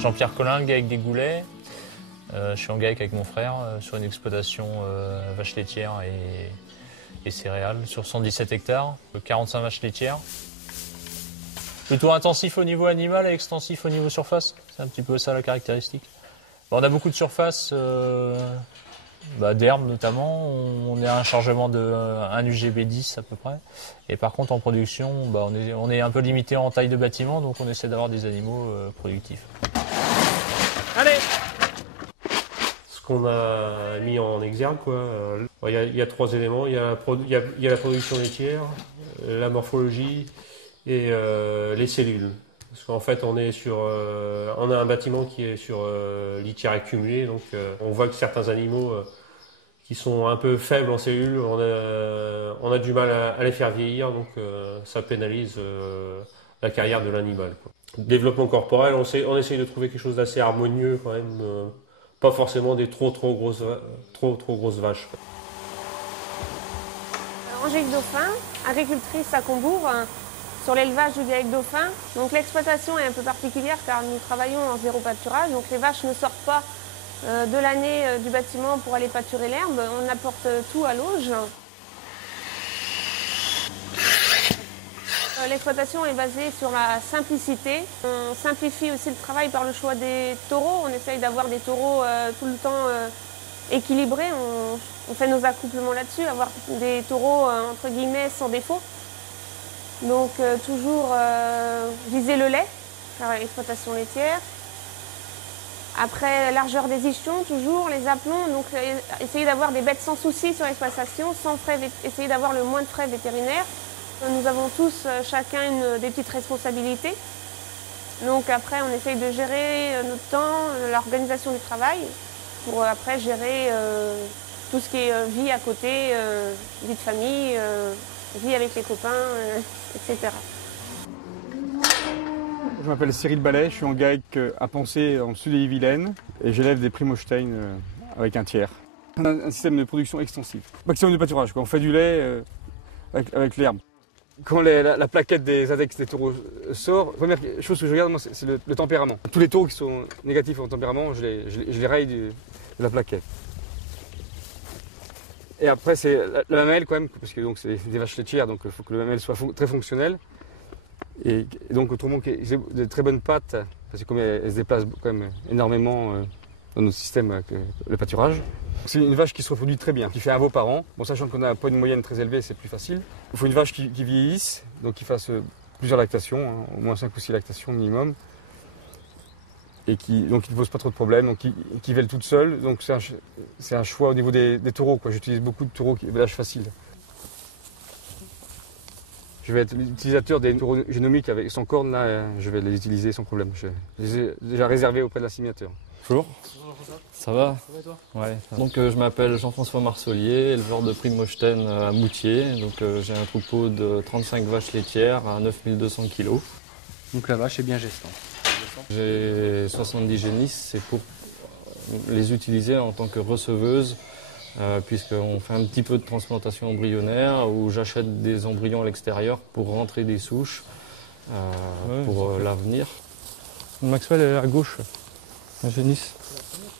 Jean-Pierre Collin, GAEC des Goulets. Je suis en GAEC avec mon frère sur une exploitation vaches laitières et céréales sur 117 hectares, 45 vaches laitières. Plutôt intensif au niveau animal et extensif au niveau surface. C'est un petit peu ça la caractéristique. On a beaucoup de surface, d'herbes notamment. On est à un chargement de 1 UGB10 à peu près. Et par contre en production, on est un peu limité en taille de bâtiment, donc on essaie d'avoir des animaux productifs. Allez! Ce qu'on a mis en exergue, il y a 3 éléments. Il y a la production laitière, la morphologie et les cellules. Parce qu'en fait, on a un bâtiment qui est sur litière accumulée, donc on voit que certains animaux qui sont un peu faibles en cellules, on a du mal à les faire vieillir, donc ça pénalise la carrière de l'animal. Développement corporel, on essaye de trouver quelque chose d'assez harmonieux quand même, pas forcément des trop grosses vaches. Angélique Dauphin, agricultrice à Combourg, sur l'élevage du GAEC Dauphin. Donc l'exploitation est un peu particulière car nous travaillons en zéro pâturage. Donc les vaches ne sortent pas de l'année du bâtiment pour aller pâturer l'herbe. On apporte tout à l'auge. L'exploitation est basée sur la simplicité. On simplifie aussi le travail par le choix des taureaux. On essaye d'avoir des taureaux tout le temps équilibrés. On fait nos accouplements là-dessus, avoir des taureaux entre guillemets sans défaut. Donc toujours viser le lait, faire l'exploitation laitière. Après, largeur des ischions, toujours les aplombs. Donc essayer d'avoir des bêtes sans souci sur l'exploitation, sans frais, essayer d'avoir le moins de frais vétérinaires. Nous avons tous chacun des petites responsabilités. Donc après, on essaye de gérer notre temps, l'organisation du travail, pour après gérer tout ce qui est vie à côté, vie de famille, vie avec les copains, etc. Je m'appelle Cyril Ballet, je suis en GAEC à Pensée en Sud-et-Vilaine et j'élève des Primostein avec un tiers. On a un système de production extensif, maximum de pâturage. On fait du lait avec l'herbe. Quand la plaquette des index des taureaux sort, la première chose que je regarde, moi, c'est le tempérament. Tous les taureaux qui sont négatifs en tempérament, je les raye de la plaquette. Et après, c'est la mamelle quand même, parce que c'est des vaches laitières, donc il faut que la mamelle soit très fonctionnelle. Et donc, autrement, j'ai de très bonnes pattes, parce que comme elle se déplace quand même énormément dans notre système avec le pâturage. C'est une vache qui se reproduit très bien, qui fait un veau par an. Bon, sachant qu'on a pas une moyenne très élevée, c'est plus facile. Il faut une vache qui vieillisse, donc qui fasse plusieurs lactations, au moins 5 ou 6 lactations minimum. Et qui ne pose pas trop de problèmes, donc qui vèle toute seule. Donc c'est un choix au niveau des taureaux. J'utilise beaucoup de taureaux qui vélage facile. Je vais être l'utilisateur des taureaux génomiques avec sans cornes, là, je vais les utiliser sans problème. Je les ai déjà réservés auprès de l'assimilateur. Bonjour. Ça va? Ça va et toi? Ouais. Donc je m'appelle Jean-François Marcelier, éleveur de Primostein à Moutier. Donc j'ai un troupeau de 35 vaches laitières à 9200 kg. Donc la vache est bien gestante. J'ai 70 génisses, c'est pour les utiliser en tant que receveuse, puisqu'on fait un petit peu de transplantation embryonnaire où j'achète des embryons à l'extérieur pour rentrer des souches pour l'avenir. Maxwell est à gauche, un génisse.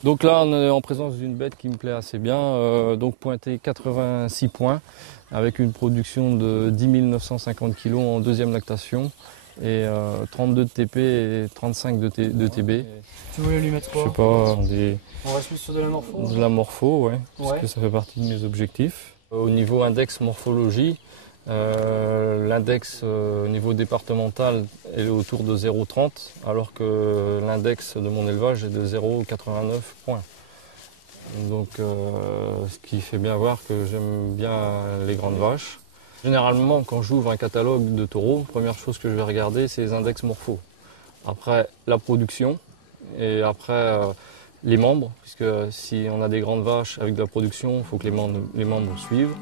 Donc là, on est en présence d'une bête qui me plaît assez bien, donc pointée 86 points, avec une production de 10 950 kg en deuxième lactation. Et 32 de TP et 35 de TB. Tu voulais lui mettre quoi? Je sais pas, on reste plus sur de la morpho? De la morpho, ouais, parce que ça fait partie de mes objectifs. Au niveau index morphologie, l'index au niveau départemental est autour de 0,30, alors que l'index de mon élevage est de 0,89 points. Donc ce qui fait bien voir que j'aime bien les grandes vaches. Généralement, quand j'ouvre un catalogue de taureaux, la première chose que je vais regarder, c'est les index morpho. Après, la production et après les membres, puisque si on a des grandes vaches avec de la production, il faut que les membres suivent.